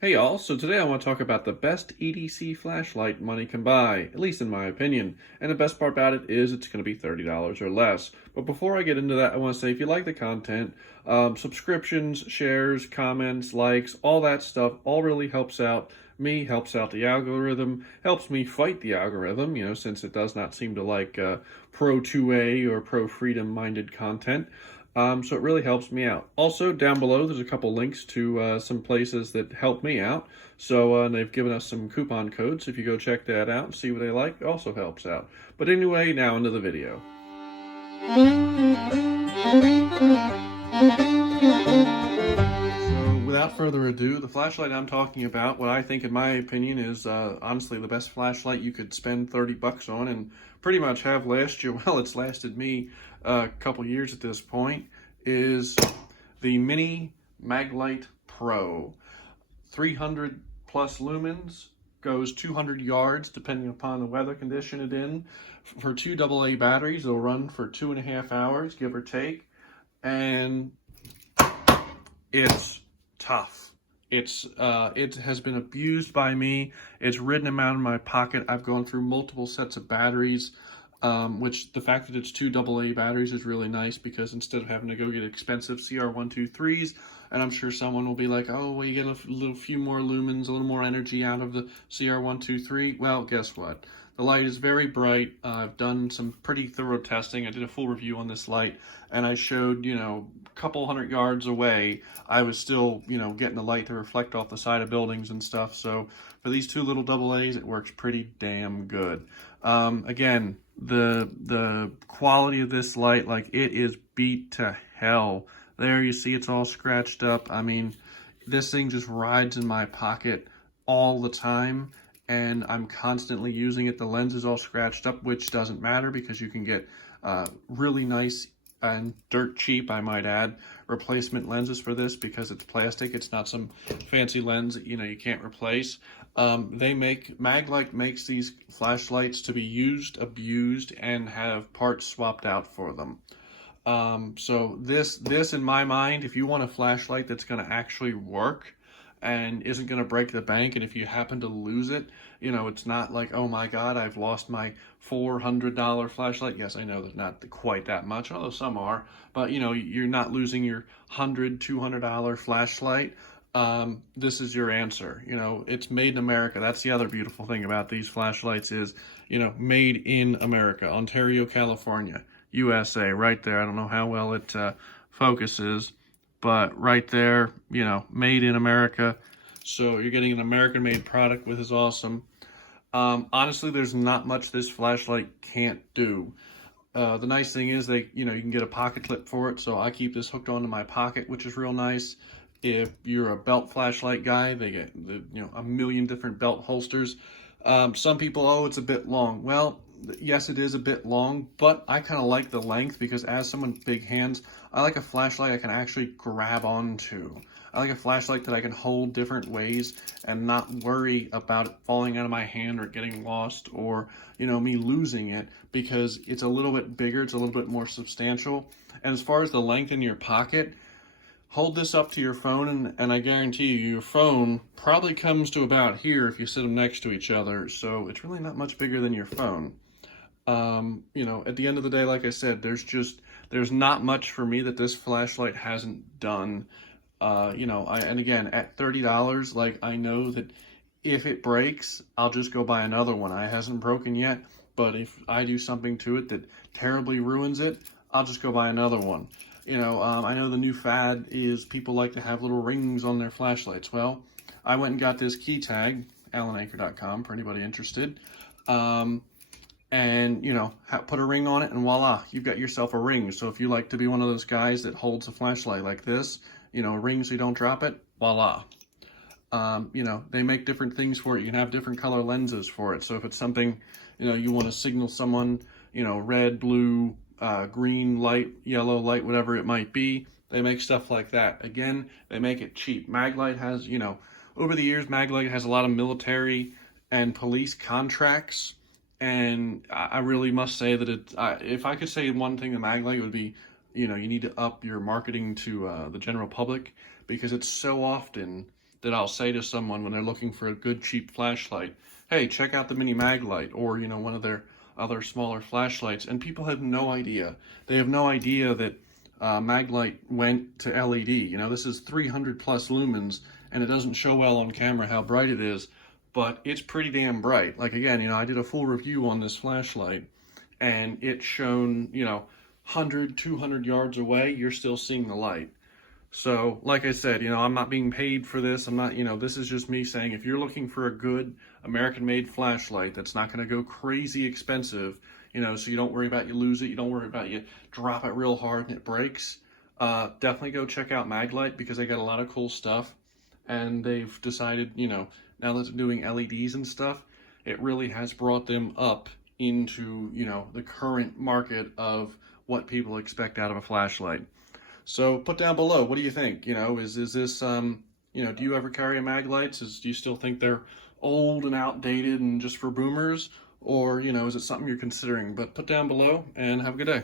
Hey y'all, so today I want to talk about the best EDC flashlight money can buy, at least in my opinion. And the best part about it is it's going to be $30 or less. But before I get into that, I want to say if you like the content, subscriptions, shares, comments, likes, all that stuff all really helps out me, helps out the algorithm, helps me fight the algorithm, since it does not seem to like pro 2A or pro freedom minded content. So it really helps me out. Also, down below, there's a couple links to some places that help me out. So they've given us some coupon codes. If you go check that out and see what they like, it also helps out. But anyway, now into the video. So without further ado, the flashlight I'm talking about, what I think in my opinion is honestly the best flashlight you could spend 30 bucks on and pretty much have last you, well, it's lasted me a couple years at this point, is the Mini Maglite Pro. 300 plus lumens, goes 200 yards depending upon the weather condition it's in. For two AA batteries, it'll run for 2.5 hours, give or take, and it's tough. It has been abused by me. It's ridden them out of my pocket. I've gone through multiple sets of batteries, which the fact that it's two AA batteries is really nice because instead of having to go get expensive CR123s, and I'm sure someone will be like, oh, well, you get a little few more lumens, a little more energy out of the CR123. Well, guess what? The light is very bright. I've done some pretty thorough testing. I did a full review on this light, and I showed, a couple hundred yards away, I was still, getting the light to reflect off the side of buildings and stuff. So for these two little AA's, it works pretty damn good. Again, the quality of this light, like, it is beat to hell. There you see it's all scratched up. I mean, this thing just rides in my pocket all the time, and I'm constantly using it. The lens is all scratched up, which doesn't matter because you can get really nice and dirt cheap, I might add, replacement lenses for this because it's plastic. It's not some fancy lens that you can't replace. Maglite makes these flashlights to be used, abused, and have parts swapped out for them. So this in my mind, if you want a flashlight that's going to actually work and isn't going to break the bank, and if you happen to lose it, it's not like, oh my God, I've lost my $400 flashlight. Yes, I know that not quite that much, although some are, but you're not losing your $100, $200 flashlight. This is your answer. It's made in America. That's the other beautiful thing about these flashlights is, made in America, Ontario, California, USA, right there. I don't know how well it focuses, but right there, made in America. So you're getting an American-made product, which is awesome. Honestly, there's not much this flashlight can't do. The nice thing is you can get a pocket clip for it, so I keep this hooked onto my pocket, which is real nice. If you're a belt flashlight guy, they get a million different belt holsters. Some people, oh, it's a bit long. Well, yes, it is a bit long, but I kind of like the length because as someone with big hands, I like a flashlight I can actually grab onto. I like a flashlight that I can hold different ways and not worry about it falling out of my hand or getting lost or, me losing it because it's a little bit bigger, it's a little bit more substantial. And as far as the length in your pocket, hold this up to your phone and I guarantee you your phone probably comes to about here if you sit them next to each other. So it's really not much bigger than your phone. At the end of the day, like I said, there's not much for me that this flashlight hasn't done. And again, at $30, like, I know that if it breaks, I'll just go buy another one. It hasn't broken yet, but if I do something to it that terribly ruins it, I'll just go buy another one. I know the new fad is people like to have little rings on their flashlights. Well, I went and got this key tag, allananchor.com, for anybody interested. And put a ring on it and voila, you've got yourself a ring. So if you like to be one of those guys that holds a flashlight like this, a ring so you don't drop it, voila. They make different things for it. You can have different color lenses for it. So if it's something, you want to signal someone, red, blue, green light, yellow light, whatever it might be, they make stuff like that. Again, they make it cheap. Maglite has, over the years, Maglite has a lot of military and police contracts. And I really must say that if I could say one thing to Maglite, it would be, you need to up your marketing to the general public because it's so often that I'll say to someone when they're looking for a good cheap flashlight. Hey, check out the Mini Mag Light, or one of their other smaller flashlights, and people have no idea. They have no idea that Maglite went to LED. This is 300 plus lumens, and it doesn't show well on camera how bright it is, but it's pretty damn bright. Like, again, I did a full review on this flashlight, and it's shown, 100, 200 yards away, you're still seeing the light. So, like I said, I'm not being paid for this. I'm not, this is just me saying, if you're looking for a good American-made flashlight that's not going to go crazy expensive, so you don't worry about you lose it, you don't worry about you drop it real hard and it breaks, definitely go check out Maglite, because they got a lot of cool stuff. And they've decided, now that they're doing LEDs and stuff, it really has brought them up into, the current market of what people expect out of a flashlight. So put down below, what do you think? Is this, do you ever carry a Maglite? Do you still think they're old and outdated and just for boomers? Or, is it something you're considering? But put down below, and have a good day.